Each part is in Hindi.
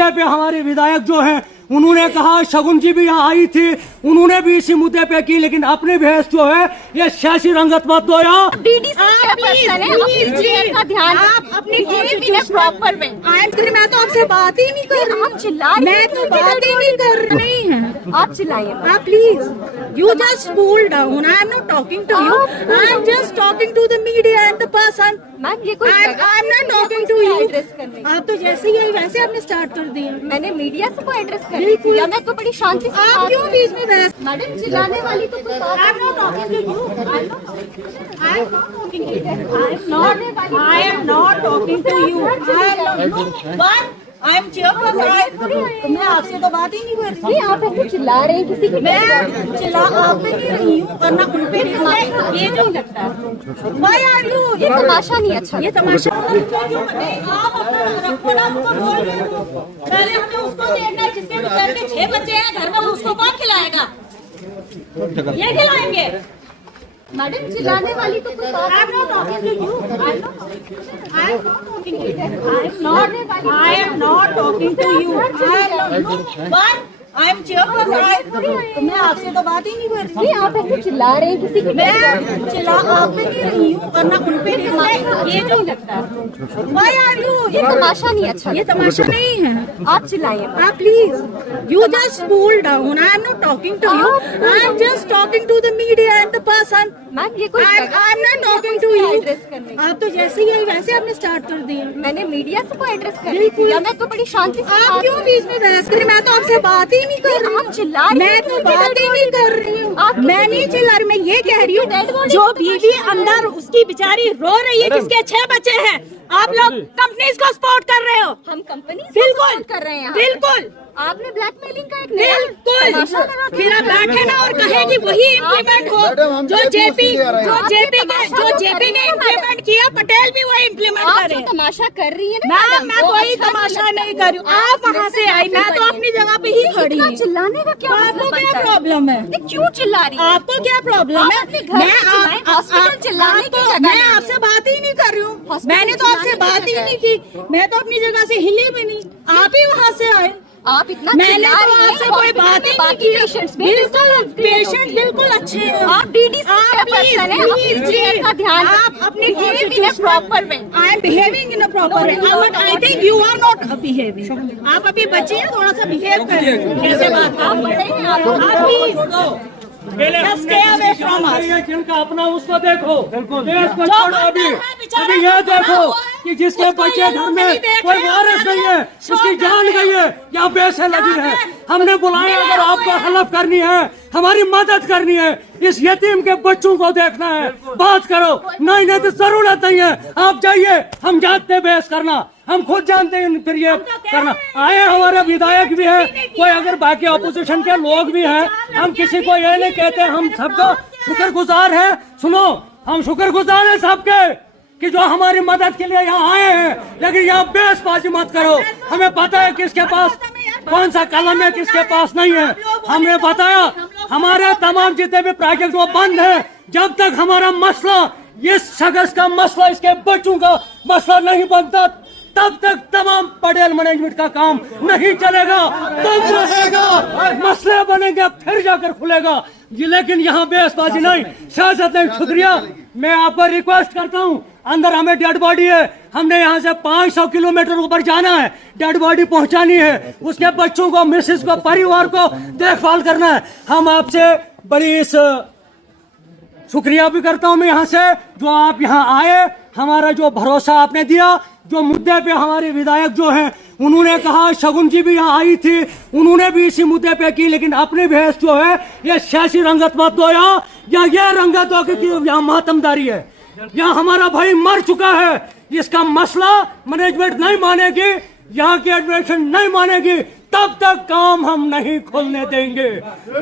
मुद्दे पे हमारे विधायक जो हैं उन्होंने कहा, शगुन जी भी यहाँ आई थी, उन्होंने भी इसी मुद्दे पे की, लेकिन अपनी बहस जो है ये सियासी रंगत मत दो यार। मैं तो आपसे बात ही नहीं कर रही, मैं तो बात ही नहीं कर रही है। आप चिल्लाइए, आप please you just cool down. I am not talking to you, I am just talking to the media and the person. Ma'am ये कोई I am not talking to you. आप तो जैसे ही आई वैसे आपने स्टार्ट कर दिया। मैंने मीडिया से कोई एड्रेस कर रही या मैं तो बड़ी शांति से। आप क्यों बीच में बहस? मैडम चिल्लाने वाली तो कोई बात। I am not talking to you, I am not talking to you, I am not talking to you. What? I am chairperson, मैं आपसे तो बात ही नहीं कर रही। आप ऐसे चिल्ला रहे हैं किसी की। मैं चिल्ला आप पे नहीं रही हूँ, वरना उन पे नहीं रही। ये जो लगता है Why are you? ये तमाशा नहीं अच्छा। ये तमाशा आप अपना रखो ना, उसको बोल रहे हो। पहले हमें उसको देखना है जिसके बेचारे के 6 बच्चे हैं घर में, उसको कौन खिलाएगा? ये खिलाएंगे। मैडम चिल्लाने वाली तो कोई बात। I am not talking to you. I am not talking to you. I am not talking to you. What? I am chairperson, मैं आपसे तो बात ही नहीं कर रही। आप ऐसे चिल्ला रहे हैं किसी की। मैं चिल्ला आप पे नहीं रही हूँ, वरना उन पे नहीं रही। ये जो लगता है Why are you? ये तमाशा नहीं अच्छा। ये तमाशा नहीं है। आप चिल्लाइए। आप please you just cool down. I am not talking to you, I am just talking to the media and the person. Ma'am ये कोई I am not talking to you. Address करने। आप तो जैसे ही आई वैसे आपने स्टार्ट कर दिया। मैंने मीडिया से कोई एड्रेस कर रही या मैं तो बड़ी शांति से। आप क्यों बीच में बहस करें? मैं तो आपसे बात ही नहीं कर रही। आप चिल्ला रही हैं। मैं तो बात ही नहीं कर रही हूँ। आप मैं नहीं चिल्ला रही, मैं ये कह रही हूँ जो बीवी अंदर उसकी बेचारी रो रही है जिसके 6 बच्चे हैं, आप लोग कंपनीज को सपोर्ट कर रहे हो। हम कंपनी बिल्कुल कर रहे हैं। बिल्कुल आपने ब्लैकमेलिंग का एक बिल्कुल। फिर आप बैठे ना और कहे कि वही इम्प्लीमेंट हो जो जेपी ने इम्प्लीमेंट किया, पटेल भी वही इम्प्लीमेंट आप करे। जो तमाशा कर रही है ना मैं कोई तमाशा नहीं कर रही हूँ। आप वहाँ से आई, मैं तो अपनी जगह पे ही खड़ी हूँ। चिल्लाने का क्या आपको मतलब क्या बनता है? प्रॉब्लम है? नहीं, क्यों चिल्ला रही है? आपको क्या प्रॉब्लम है? आप अपने घर में चिल्लाएं, हॉस्पिटल चिल्लाने की जगह मैं नहीं। आपसे बात ही नहीं कर रही हूँ। हॉस्पिटल मैंने तो आपसे चिल्लाने बात की ही जगह नहीं की। मैं तो अपनी जगह से हिली भी नहीं, आप ही वहाँ से आए। आप इतना मैंने चिल्ला तो रही हैं, आपसे कोई बात ही नहीं की। पेशेंट बिल्कुल अच्छे हैं। आप डीडी पर्सन हैं, अपनी केयर का ध्यान। आप अपनी proper way. I am behaving in a proper way, but I think you are not behaving. आप अभी बच्चे हैं, थोड़ा सा बिहेव करें। कैसे बात आप बड़े हैं, आप please Just stay away from us. जिनका अपना उसको देखो, देश को जो छोड़ो। अभी है बेचारा अभी ये देखो हुआ कि जिसके उसको बच्चे ये घर लोग में नहीं देख कोई रहे हैं। वारिस नहीं है, उसकी जान गई है या पैसे लगी है। हमने बुलाया, अगर आपको हेल्प करनी है, हमारी मदद करनी है, इस यतीम के बच्चों को देखना है, बात करो। नहीं तो जरूरत नहीं है, आप जाइए, हम जानते हैं बहस करना, हम खुद जानते हैं फिर ये करना। आए हमारे विधायक भी है, कोई अगर बाकी अपोजिशन के लोग भी हैं, हम किसी को ये नहीं कहते, हम सबका शुक्रगुजार है। सुनो, हम शुक्रगुजार हैं सबके कि जो हमारी मदद के लिए यहाँ आए हैं, लेकिन यहाँ बहसबाजी मत करो। हमें पता है किसके पास कौन सा कलम है, किसके पास नहीं है। हमने बताया हमारे तमाम जितने भी प्रोजेक्ट वो बंद है जब तक हमारा मसला, ये शख्स का मसला, इसके बच्चों का मसला नहीं बनता, तब तक तमाम पटेल मैनेजमेंट का काम नहीं चलेगा, तब रहेगा। मसले बनेंगे फिर जाकर खुलेगा, लेकिन यहाँ बहसबाजी नहीं, सियासत नहीं। शुक्रिया, मैं आप पर रिक्वेस्ट करता हूँ, अंदर हमें डेड बॉडी है, हमने यहाँ से 500 किलोमीटर ऊपर जाना है, डेड बॉडी पहुँचानी है, उसके बच्चों को, मिसेस को, परिवार को देखभाल करना है। हम आपसे बड़ी इस शुक्रिया भी करता हूँ मैं यहाँ से, जो आप यहाँ आए, हमारा जो भरोसा आपने दिया, जो मुद्दे पे हमारे विधायक जो हैं उन्होंने कहा, शगुन जी भी यहाँ आई थी, उन्होंने भी इसी मुद्दे पे की, लेकिन अपनी बहस जो है ये सियासी रंगत मत दो या ये रंगत दो कि यहाँ मातमदारी है। यहाँ हमारा भाई मर चुका है, इसका मसला मैनेजमेंट नहीं मानेगी, यहाँ की एडमिनिस्ट्रेशन नहीं मानेगी, तब तक काम हम नहीं खोलने देंगे।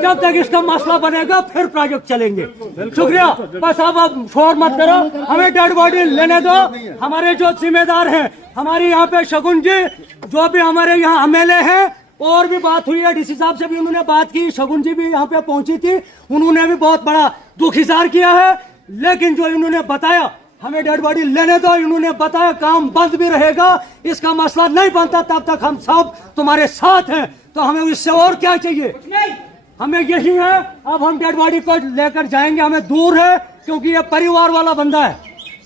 जब तक इसका मसला बनेगा फिर प्रोजेक्ट चलेंगे। शुक्रिया, बस अब शोर मत करो, हमें डेड बॉडी लेने दो। हमारे जो जिम्मेदार हैं, हमारी यहाँ पे शगुन जी, जो भी हमारे यहाँ एमएलए हैं, और भी बात हुई है, डीसी साहब से भी उन्होंने बात की, शगुन जी भी यहाँ पे पहुंची थी, उन्होंने भी बहुत बड़ा दुख इज़हार किया है। लेकिन जो इन्होंने बताया हमें डेड बॉडी लेने दो। इन्होंने बताया काम बंद भी रहेगा, इसका मसला नहीं बनता तब तक हम सब तुम्हारे साथ हैं। तो हमें इससे और क्या चाहिए? हमें यही है। अब हम डेड बॉडी को लेकर जाएंगे, हमें दूर है क्योंकि ये परिवार वाला बंदा है।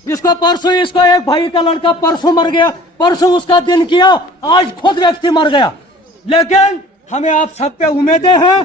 इसको परसों, इसको एक भाई का लड़का परसों मर गया, परसों उसका दिन किया, आज खुद व्यक्ति मर गया। लेकिन हमें आप सब पे उम्मीदें हैं।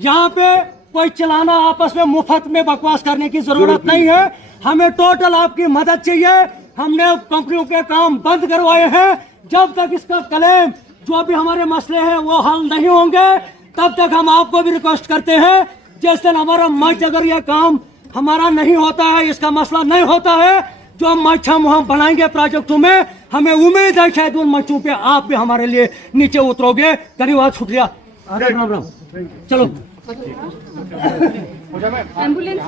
यहाँ पे कोई चलाना आपस में मुफ्त में बकवास करने की जरूरत नहीं है। हमें टोटल आपकी मदद चाहिए। हमने कंपनियों के काम बंद करवाए हैं। जब तक इसका क्लेम, जो भी हमारे मसले हैं वो हल नहीं होंगे, तब तक हम आपको भी रिक्वेस्ट करते हैं, जिस दिन हमारा मर्ज, अगर यह काम हमारा नहीं होता है, इसका मसला नहीं होता है, जो हम मर्ज हम बनाएंगे प्रोजेक्टों में, हमें उम्मीद है शायद उन मंचों पे आप भी हमारे लिए नीचे उतरोगे। धन्यवाद, शुक्रिया। राम राम। चलो एम्बुलेंस